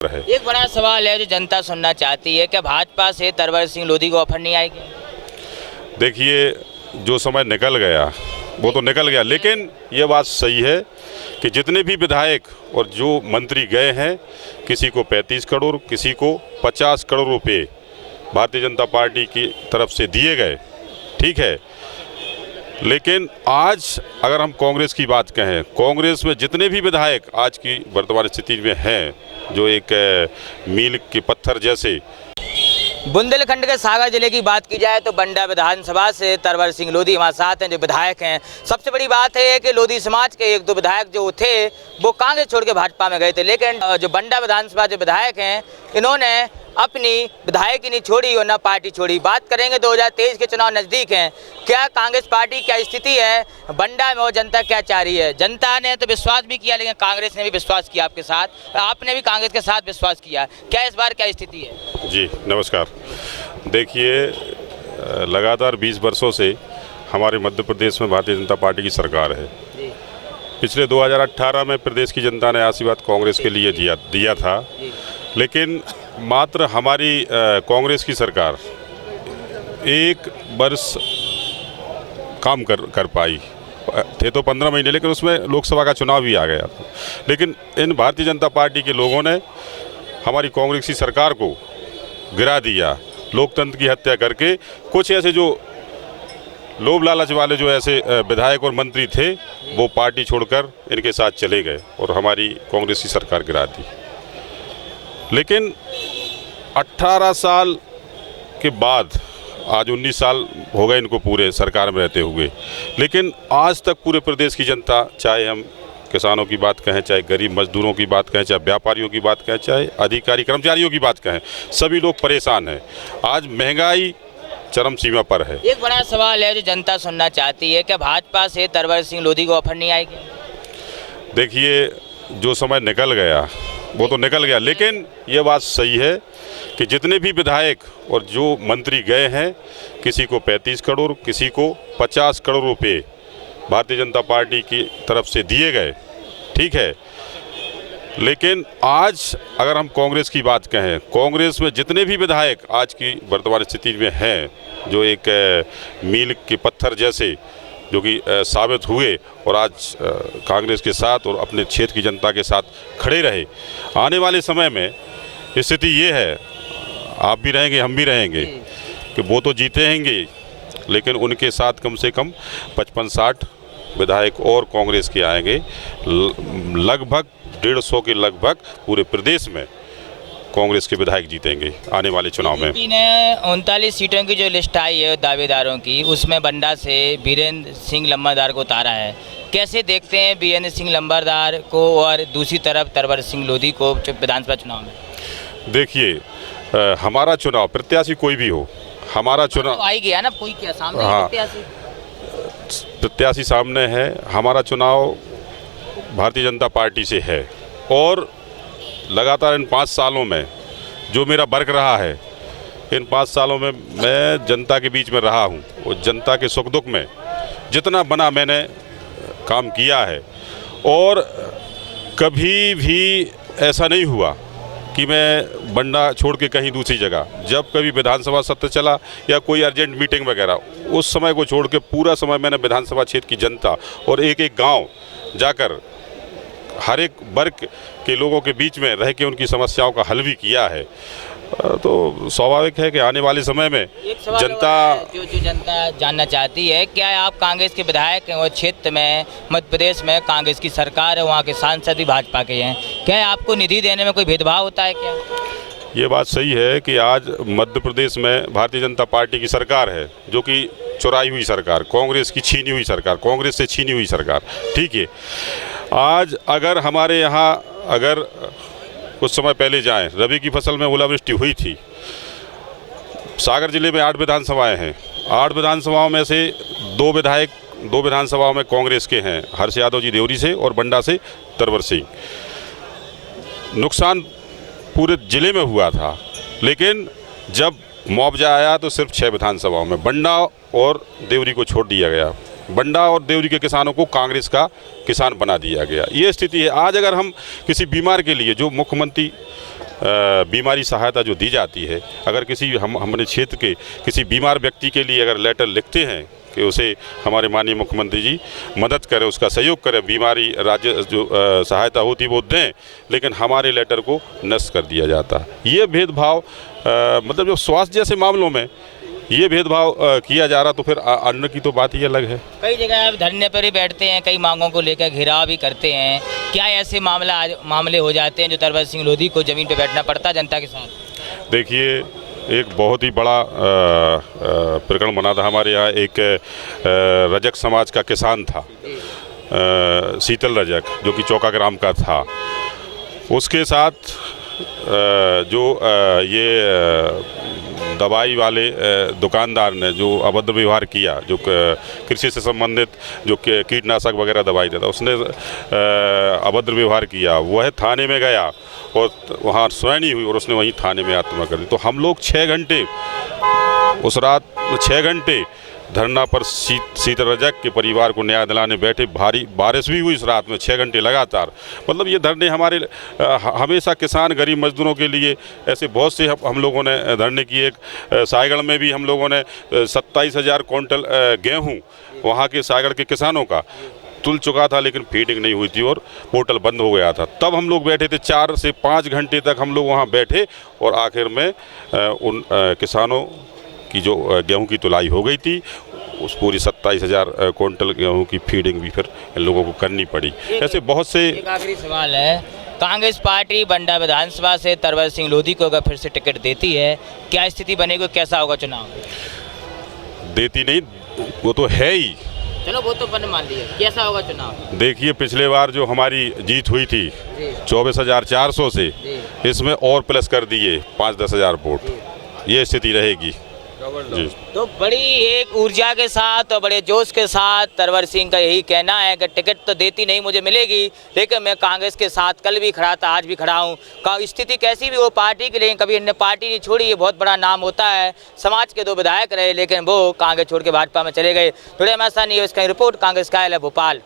है। एक बड़ा सवाल है जो जनता सुनना चाहती है, क्या भाजपा से तरवर सिंह लोधी को ऑफर नहीं आएगी? देखिए, जो समय निकल गया वो तो निकल गया, लेकिन ये बात सही है कि जितने भी विधायक और जो मंत्री गए हैं, किसी को 35 करोड़, किसी को 50 करोड़ रुपए भारतीय जनता पार्टी की तरफ से दिए गए, ठीक है। लेकिन आज अगर हम कांग्रेस की बात कहें, कांग्रेस में जितने भी विधायक आज की वर्तमान स्थिति में हैं, जो एक मील के पत्थर जैसे। बुंदेलखंड के सागर जिले की बात की जाए तो बंडा विधानसभा से तरवर सिंह लोधी हमारे साथ हैं, जो विधायक हैं। सबसे बड़ी बात है कि लोधी समाज के एक दो विधायक जो थे वो कांग्रेस छोड़ के भाजपा में गए थे, लेकिन जो बंडा विधानसभा जो विधायक हैं, इन्होंने अपनी विधायक ही नहीं छोड़ी और न पार्टी छोड़ी। बात करेंगे 2023 के चुनाव नज़दीक हैं, क्या कांग्रेस पार्टी क्या स्थिति है बंडा में और जनता क्या चाह रही है? जनता ने तो विश्वास भी किया, लेकिन कांग्रेस ने भी विश्वास किया आपके साथ, आपने भी कांग्रेस के साथ विश्वास किया, क्या इस बार क्या स्थिति है? जी नमस्कार। देखिए, लगातार 20 वर्षों से हमारे मध्य प्रदेश में भारतीय जनता पार्टी की सरकार है। पिछले 2018 में प्रदेश की जनता ने आशीर्वाद कांग्रेस के लिए दिया था, लेकिन मात्र हमारी कांग्रेस की सरकार एक वर्ष काम कर पाई थे, तो 15 महीने, लेकिन उसमें लोकसभा का चुनाव भी आ गया। लेकिन इन भारतीय जनता पार्टी के लोगों ने हमारी कांग्रेस की सरकार को गिरा दिया, लोकतंत्र की हत्या करके। कुछ ऐसे जो लोभ लालच वाले जो ऐसे विधायक और मंत्री थे, वो पार्टी छोड़कर इनके साथ चले गए और हमारी कांग्रेस की सरकार गिरा दी। लेकिन 18 साल के बाद आज 19 साल हो गए इनको पूरे सरकार में रहते हुए, लेकिन आज तक पूरे प्रदेश की जनता, चाहे हम किसानों की बात कहें, चाहे गरीब मजदूरों की बात कहें, चाहे व्यापारियों की बात कहें, चाहे अधिकारी कर्मचारियों की बात कहें, सभी लोग परेशान हैं। आज महंगाई चरम सीमा पर है। एक बड़ा सवाल है जो जनता सुनना चाहती है, क्या भाजपा से तरवर सिंह लोधी को ऑफर नहीं आएगी? देखिए, जो समय निकल गया वो तो निकल गया, लेकिन ये बात सही है कि जितने भी विधायक और जो मंत्री गए हैं, किसी को 35 करोड़, किसी को 50 करोड़ रुपए भारतीय जनता पार्टी की तरफ से दिए गए, ठीक है। लेकिन आज अगर हम कांग्रेस की बात कहें, कांग्रेस में जितने भी विधायक आज की वर्तमान स्थिति में हैं, जो एक मील के पत्थर जैसे, जो कि साबित हुए और आज कांग्रेस के साथ और अपने क्षेत्र की जनता के साथ खड़े रहे, आने वाले समय में स्थिति ये है, आप भी रहेंगे, हम भी रहेंगे, कि वो तो जीते हैंगे, लेकिन उनके साथ कम से कम 55-60 विधायक और कांग्रेस के आएंगे। लगभग 150 के लगभग पूरे प्रदेश में कांग्रेस के विधायक जीतेंगे आने वाले चुनाव में। बीजेपी ने 39 सीटों की जो लिस्ट आई है दावेदारों की, उसमें बंडा से वीरेंद्र सिंह लंबरदार को उतारा है। कैसे देखते हैं वीरेंद्र सिंह लंबरदार को और दूसरी तरफ तरवर सिंह लोधी को विधानसभा चुनाव में? देखिए, हमारा चुनाव, प्रत्याशी कोई भी हो, हमारा चुनाव तो आ ही गया ना, कोई क्या सामने हाँ, प्रत्याशी सामने है। हमारा चुनाव भारतीय जनता पार्टी से है और लगातार इन 5 सालों में जो मेरा वर्क रहा है, इन 5 सालों में मैं जनता के बीच में रहा हूँ और जनता के सुख दुख में जितना बना मैंने काम किया है। और कभी भी ऐसा नहीं हुआ कि मैं बंडा छोड़ के कहीं दूसरी जगह, जब कभी विधानसभा सत्र चला या कोई अर्जेंट मीटिंग वगैरह, उस समय को छोड़ के पूरा समय मैंने विधानसभा क्षेत्र की जनता और एक एक गांव जाकर हर एक वर्ग के लोगों के बीच में रह के उनकी समस्याओं का हल भी किया है। तो स्वाभाविक है कि आने वाले समय में जनता जो जनता जानना चाहती है, क्या आप कांग्रेस के विधायक हैं और क्षेत्र में मध्य प्रदेश में कांग्रेस की सरकार है, वहाँ के सांसद भी भाजपा के हैं, क्या आपको निधि देने में कोई भेदभाव होता है क्या? ये बात सही है कि आज मध्य प्रदेश में भारतीय जनता पार्टी की सरकार है, जो कि चुराई हुई सरकार, कांग्रेस की छीनी हुई सरकार, कांग्रेस से छीनी हुई सरकार, ठीक है। आज अगर हमारे यहाँ अगर कुछ समय पहले जाएं, रबी की फसल में ओलावृष्टि हुई थी। सागर जिले में 8 विधानसभाएं हैं, 8 विधानसभाओं में से 2 विधायक 2 विधानसभाओं में कांग्रेस के हैं, हर्ष यादव जी देवरी से और बंडा से तरवर सिंह। नुकसान पूरे जिले में हुआ था, लेकिन जब मुआवजा आया तो सिर्फ 6 विधानसभाओं में बंडा और देवरी को छोड़ दिया गया। बंडा और देवरी के किसानों को कांग्रेस का किसान बना दिया गया। ये स्थिति है। आज अगर हम किसी बीमार के लिए, जो मुख्यमंत्री बीमारी सहायता जो दी जाती है, अगर किसी हमने क्षेत्र के किसी बीमार व्यक्ति के लिए अगर लेटर लिखते हैं कि उसे हमारे माननीय मुख्यमंत्री जी मदद करें, उसका सहयोग करें, बीमारी राज्य जो सहायता होती वो दें, लेकिन हमारे लेटर को नष्ट कर दिया जाता है। ये भेदभाव मतलब जो स्वास्थ्य जैसे मामलों में ये भेदभाव किया जा रहा, तो फिर अन्न की तो बात ही अलग है। कई जगह आप धरने पर ही बैठते हैं, कई मांगों को लेकर घेराव भी करते हैं, क्या ऐसे मामले हो जाते हैं जो तरवर सिंह लोधी को जमीन पर बैठना पड़ता है जनता के साथ? देखिए, एक बहुत ही बड़ा प्रकरण बना था हमारे यहाँ। एक रजक समाज का किसान था, शीतल रजक, जो कि चौका ग्राम का था। उसके साथ जो ये दवाई वाले दुकानदार ने जो अभद्र व्यवहार किया, जो कृषि से संबंधित जो कीटनाशक वगैरह दवाई देता, उसने अभद्र व्यवहार किया। वह थाने में गया और वहाँ सुनवाई हुई और उसने वहीं थाने में आत्महत्या कर दी। तो हम लोग 6 घंटे उस रात 6 घंटे धरना पर शीतल रजक के परिवार को न्याय दिलाने बैठे। भारी बारिश भी हुई इस रात में 6 घंटे लगातार। मतलब ये धरने हमारे हमेशा किसान गरीब मजदूरों के लिए ऐसे बहुत से हम लोगों ने धरने किए। एक सायगढ़ में भी हम लोगों ने 27,000 क्विंटल गेहूँ वहाँ के सायगढ़ के किसानों का तुल चुका था, लेकिन फीडिंग नहीं हुई थी और पोर्टल बंद हो गया था। तब हम लोग बैठे थे 4 से 5 घंटे तक हम लोग वहाँ बैठे और आखिर में उन किसानों की जो गेहूं की तुलाई हो गई थी, उस पूरी 27,000 क्विंटल गेहूं की फीडिंग भी फिर इन लोगों को करनी पड़ी। ऐसे बहुत से। एक आखिरी सवाल है, कांग्रेस पार्टी बंडा विधानसभा से तरवर सिंह लोधी को अगर फिर से टिकट देती है, क्या स्थिति बनेगी, कैसा होगा चुनाव? देती नहीं, वो तो है ही। चलो वो तो बन मान लिया, कैसा होगा चुनाव? देखिए, पिछले बार जो हमारी जीत हुई थी 24,400 से, इसमें और प्लस कर दिए 5-10 हज़ार वोट। ये स्थिति रहेगी जी। तो बड़ी एक ऊर्जा के साथ और बड़े जोश के साथ तरवर सिंह का यही कहना है कि टिकट तो देती नहीं मुझे मिलेगी, लेकिन मैं कांग्रेस के साथ कल भी खड़ा था, आज भी खड़ा हूँ। स्थिति कैसी भी हो पार्टी के लिए, कभी इन्हें पार्टी नहीं छोड़ी। ये बहुत बड़ा नाम होता है, समाज के 2 विधायक रहे, लेकिन वो कांग्रेस छोड़ के भाजपा में चले गए। थोड़े हमारे साथ न्यूज़ का रिपोर्ट, कांग्रेस का है भोपाल।